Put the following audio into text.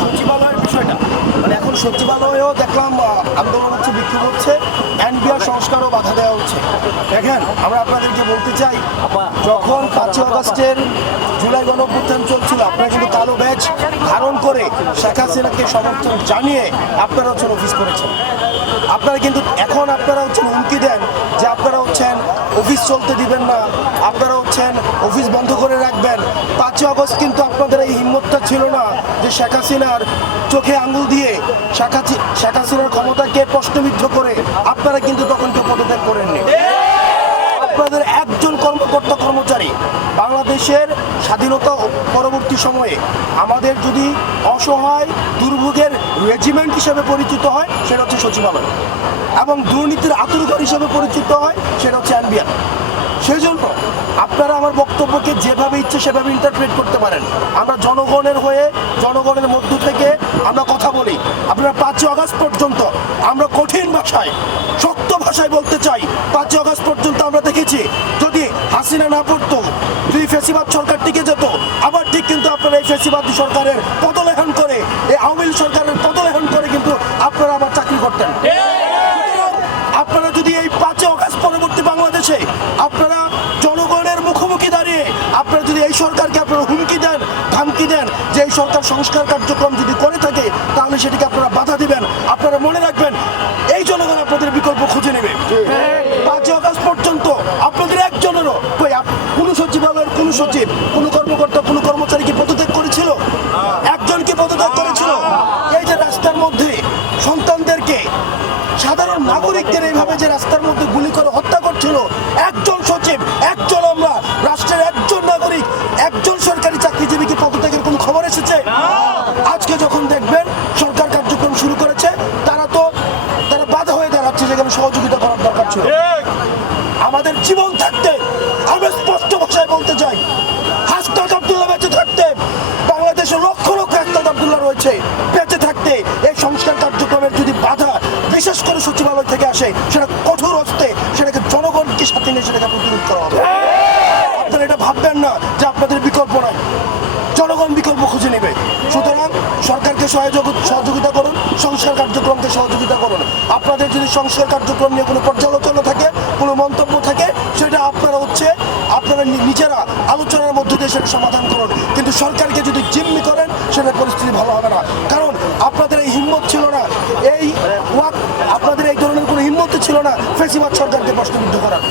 সচিবালয়ের বিষয়টা মানে এখন সচিবালয়েও দেখলাম আন্দোলন হচ্ছে, বিক্ষোভ হচ্ছে, এনবিআর সংস্কারও বাধা দেওয়া হচ্ছে। দেখেন, আমরা আপনাদেরকে বলতে চাই, যখন 5ই আগস্টের জুলাই গণঅভ্যুত্থান চলছিল, আপনারা কিন্তু কালো ব্যাজ ধারণ করে শেখ হাসিনাকে সমর্থন জানিয়ে আপনারা হচ্ছেন অফিস করেছেন। আপনারা কিন্তু এখন আপনারা হচ্ছেন হুমকি দেন যে আপনারা হচ্ছেন অফিস চলতে দিবেন না, আপনারা হচ্ছেন অফিস বন্ধ করে রাখবেন। 5ই আগস্ট কিন্তু আপনাদের এই হিম্মতটা ছিল না যে শেখ হাসিনার চোখে আঙুল দিয়ে শেখ হাসিনার ক্ষমতাকে প্রশ্নবিদ্ধ করে আপনারা কিন্তু তখন কেউ পদত্যাগ করেননি। আপনাদের একজন কর্মকর্তা কর্মচারী বাংলাদেশের স্বাধীনতা পরবর্তী সময়ে আমাদের যদি অসহায় দুর্ভোগের রেজিমেন্ট হিসেবে পরিচিত হয়, সেটা হচ্ছে সচিবালয়, এবং দুর্নীতির আতুরঘর হিসেবে পরিচিত হয়, সেটা হচ্ছে এনবিআর। সেই জন্য আপনারা আমার বক্তব্যকে যেভাবে ইচ্ছে সেভাবে ইন্টারপ্রেট করতে পারেন। আমরা জনগণের হয়ে, জনগণের মধ্য থেকে আমরা কথা বলি। আপনারা 5ই আগস্ট পর্যন্ত আমরা কঠিন ভাষায়, শক্ত ভাষায় বলতে চাই, 5ই আগস্ট পর্যন্ত আমরা দেখেছি যদি হাসিনা না পড়তো, যদি ফ্যাসিবাদ সরকার টিকে যেত, আবার ঠিক কিন্তু আপনারা এই ফ্যাসিবাদী সরকারের পদলেহন করে, এই আওয়ামী লীগ সরকারের পদলেহন করে কিন্তু আপনারা আবার চাকরি করতেন। আপনারা যদি এই 5ই আগস্ট পরবর্তী বাংলাদেশে আপনারা জনগণের মুখোমুখি দাঁড়িয়ে আপনারা যদি এই সরকারকে আপনারা হুমকি দেন, ধামকি দেন যে এই সরকার সংস্কার কার্যক্রম যদি করে থাকে তাহলে সেটিকে আপনারা বাধা দিবেন, আপনারা মনে রাখবেন এই জনগণ আপনাদের বিকল্প খুঁজে নেবে। 5ই আগস্ট পর্যন্ত আপনাদের একজনেরও কোনো সচিবালয়ের কোনো সচিব, কোনো কর্মকর্তা, কোনো কর্মচারী কি পদত্যাগ করেছিল? একজনকে পদত্যাগ করেছিল? এই যে রাস্তার মধ্যে সন্তানদেরকে, সাধারণ নাগরিকদের এইভাবে যে রাস্তার মধ্যে গুলি করে হত্যা করছিল, একজন সচিব, একজন আমরা রাষ্ট্রের একজন নাগরিক, একজন সরকারি চাকরিজীবীকে পদত্যাগের কোনো খবর এসেছে? আজকে যখন দেখবেন সরকার কার্যক্রম শুরু করেছে, তারা বাধা হয়ে দাঁড়াচ্ছে, যেখানে সহযোগিতা করার দরকার ছিল। আমাদের জীবন থাকতে আমি স্পষ্ট ভাষায় বলতে চাই, হাসনাত আব্দুল্লাহ বেঁচে থাকতে, বাংলাদেশে লক্ষ লক্ষ হাসনাত আব্দুল্লাহ রয়েছে, বেঁচে থাকতে এই সংস্কার কার্যক্রমের যদি বাধা বিশেষ করে সচিবালয় থেকে আসে, সেটা কঠোর হস্তে সেটাকে জনগণকে সাথে নিয়ে সেটাকে প্রতিরোধ করা হবে। আপনারা এটা ভাববেন না যে আপনাদের বিকল্প নয়, জনগণ বিকল্প খুঁজে নেবে। সুতরাং সরকারকে সহযোগিতা করুন, সংস্কার কার্যক্রমকে সহযোগিতা করুন। আপনাদের যদি সংস্কার কার্যক্রম নিয়ে কোনো পর্যালোচনা থাকে, কোনো মন্তব্য থাকে, সেটা আপনারা নিজেরা আলোচনার মধ্য দিয়ে সেটা সমাধান করুন। কিন্তু সরকারকে যদি জিম্মি করেন, সেটা পরিস্থিতি ভালো হবে না। কারণ আপনাদের এই হিম্মত ছিল না, আপনাদের এই ধরনের কোনো হিম্মত ছিল না ফ্যাসিবাদ সরকারকে প্রশ্নবিদ্ধ করার।